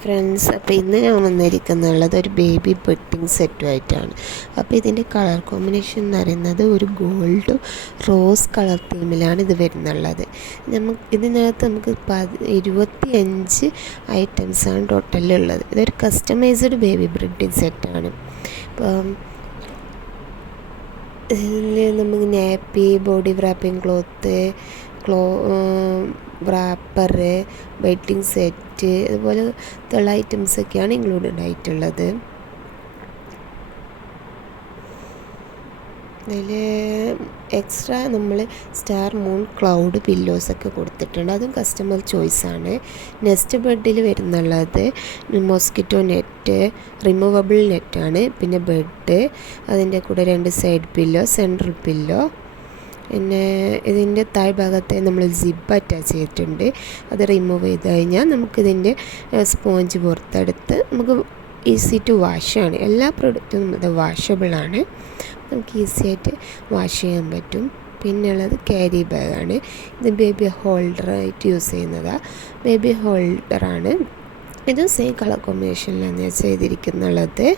Friends, അപ്പോൾ ഇന്ന് ഞാൻ വന്നിരിക്കുന്നുള്ളത് ഒരു ബേബി ബെഡ്ഡിങ് സെറ്റുമായിട്ടാണ്. അപ്പോൾ ഇതിൻ്റെ കളർ കോമ്പിനേഷൻ എന്ന് പറയുന്നത് ഒരു ഗോൾഡും റോസ് കളർ തീമിലാണ് ഇത് വരുന്നുള്ളത്. ഇതിനകത്ത് നമുക്ക് 25 ഐറ്റംസാണ് ടോട്ടലുള്ളത്. ഇതൊരു കസ്റ്റമൈസ്ഡ് ബേബി ബെഡ്ഡിങ് സെറ്റാണ്. ഇപ്പം ഇതിൽ നമുക്ക് nappy, body wrapping cloth, wrapper, bedding set, അതുപോലെ ഉള്ള ഐറ്റംസൊക്കെയാണ് ഇൻക്ലൂഡഡ് ആയിട്ടുള്ളത്. അതിൽ എക്സ്ട്രാ നമ്മൾ സ്റ്റാർ, മൂൺ, ക്ലൗഡ് പില്ലോസൊക്കെ കൊടുത്തിട്ടുണ്ട്. അതും കസ്റ്റമർ ചോയ്സാണ്. നെസ്റ്റ് ബെഡിൽ വരുന്നുള്ളത് മോസ്കിറ്റോ നെറ്റ്, റിമൂവബിൾ നെറ്റാണ്. പിന്നെ ബെഡ്, അതിൻ്റെ കൂടെ 2 സൈഡ് പില്ലോ, സെൻട്രൽ പില്ലോ. പിന്നെ ഇതിൻ്റെ താഴ്ഭാഗത്തെ നമ്മൾ സിബ് അറ്റാച്ച് ചെയ്തിട്ടുണ്ട്. അത് റിമൂവ് ചെയ്ത് കഴിഞ്ഞാൽ നമുക്കിതിൻ്റെ സ്പോഞ്ച് പുറത്തെടുത്ത് നമുക്ക് ഈസി ടു വാഷാണ്. എല്ലാ പ്രൊഡക്റ്റും ഇത് വാഷബിളാണ്, നമുക്ക് ഈസി ആയിട്ട് വാഷ് ചെയ്യാൻ പറ്റും. പിന്നെയുള്ളത് ക്യാരി ബാഗാണ്. ഇത് ബേബി ഹോൾഡറായിട്ട് യൂസ് ചെയ്യുന്നതാണ്. ബേബി ഹോൾഡറാണ്. ഇത് സെയിം കളർ കോമ്പിനേഷനിലാണ് ഞാൻ ചെയ്തിരിക്കുന്നുള്ളത്.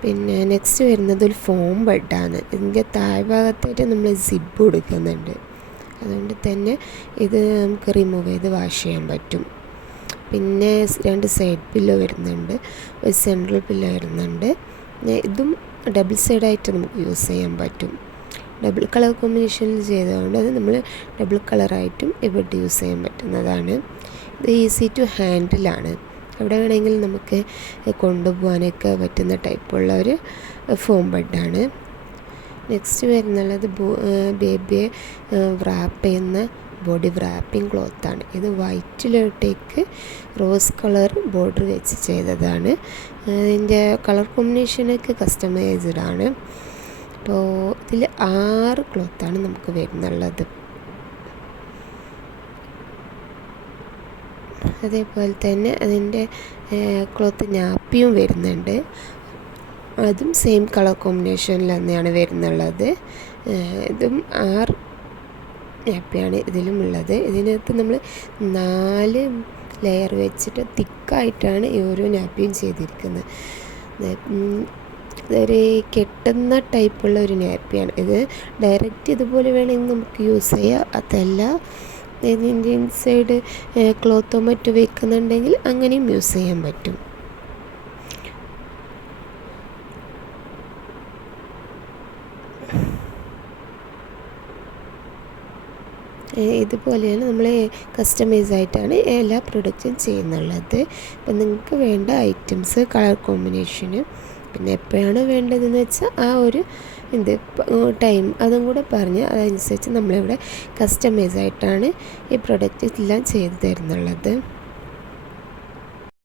പിന്നെ നെക്സ്റ്റ് വരുന്നത് ഒരു ഫോം ബെഡാണ്. ഇതിൻ്റെ താഴ്ഭാഗത്തായിട്ട് നമ്മൾ സിബ് കൊടുക്കുന്നുണ്ട്. അതുകൊണ്ട് തന്നെ ഇത് നമുക്ക് റിമൂവ് ചെയ്ത് വാഷ് ചെയ്യാൻ പറ്റും. പിന്നെ 2 സൈഡ് പില്ലോ വരുന്നുണ്ട്, ഒരു സെൻട്രൽ പില്ലോ വരുന്നുണ്ട്. ഇതും ഡബിൾ സൈഡായിട്ട് നമുക്ക് യൂസ് ചെയ്യാൻ പറ്റും. ഡബിൾ കളർ കോമ്പിനേഷനിൽ ചെയ്തതുകൊണ്ട് അത് നമ്മൾ ഡബിൾ കളറായിട്ടും ഇവിടെ യൂസ് ചെയ്യാൻ പറ്റുന്നതാണ്. ഇത് ഈസി ടു ഹാൻഡിലാണ്. എവിടെ വേണമെങ്കിലും നമുക്ക് കൊണ്ടുപോകാനൊക്കെ പറ്റുന്ന ടൈപ്പുള്ള ഒരു ഫോം ബെഡാണ്. നെക്സ്റ്റ് വരുന്നുള്ളത് ബേബിയെ വ്രാപ്പ് ചെയ്യുന്ന ബോഡി വ്രാപ്പിംഗ് ക്ലോത്താണ്. ഇത് വൈറ്റിലോട്ടേക്ക് റോസ് കളർ ബോർഡർ വെച്ച് ചെയ്തതാണ്. ഇതിൻ്റെ കളർ കോമ്പിനേഷനൊക്കെ കസ്റ്റമൈസ്ഡ് ആണ്. അപ്പോൾ ഇതിൽ 6 ക്ലോത്താണ് നമുക്ക് വരുന്നുള്ളത്. അതേപോലെ തന്നെ അതിൻ്റെ ക്ലോത്ത് നാപ്പിയും വരുന്നുണ്ട്. അതും സെയിം കളർ കോമ്പിനേഷനിൽ തന്നെയാണ് വരുന്നുള്ളത്. ഇതും 6 നാപ്പിയാണ് ഇതിലും ഉള്ളത്. ഇതിനകത്ത് നമ്മൾ 4 ലെയർ വെച്ചിട്ട് തിക്കായിട്ടാണ് ഈ ഓരോ നാപ്പിയും ചെയ്തിരിക്കുന്നത്. ഇതൊരു കെട്ടുന്ന ടൈപ്പുള്ള ഒരു നാപ്പിയാണ്. ഇത് ഡയറക്റ്റ് ഇതുപോലെ വേണമെങ്കിൽ നമുക്ക് യൂസ് ചെയ്യാം. അതല്ല ഇതിൻ്റെ ഇൻസൈഡ് ക്ലോത്തോ മറ്റോ വെക്കുന്നുണ്ടെങ്കിൽ അങ്ങനെയും യൂസ് ചെയ്യാൻ പറ്റും. ഇതുപോലെയാണ് നമ്മൾ കസ്റ്റമൈസ് ആയിട്ടാണ് എല്ലാ പ്രൊഡക്റ്റും ചെയ്യുന്നുള്ളത്. അപ്പം നിങ്ങൾക്ക് വേണ്ട ഐറ്റംസ്, കളർ കോമ്പിനേഷന്, പിന്നെ എപ്പോഴാണ് വേണ്ടതെന്ന് വെച്ചാൽ ആ ഒരു ടൈം അതും കൂടെ പറഞ്ഞ് അതനുസരിച്ച് നമ്മളിവിടെ കസ്റ്റമൈസ് ആയിട്ടാണ് ഈ പ്രൊഡക്റ്റ് എല്ലാം ചെയ്തു തരുന്നുള്ളത്.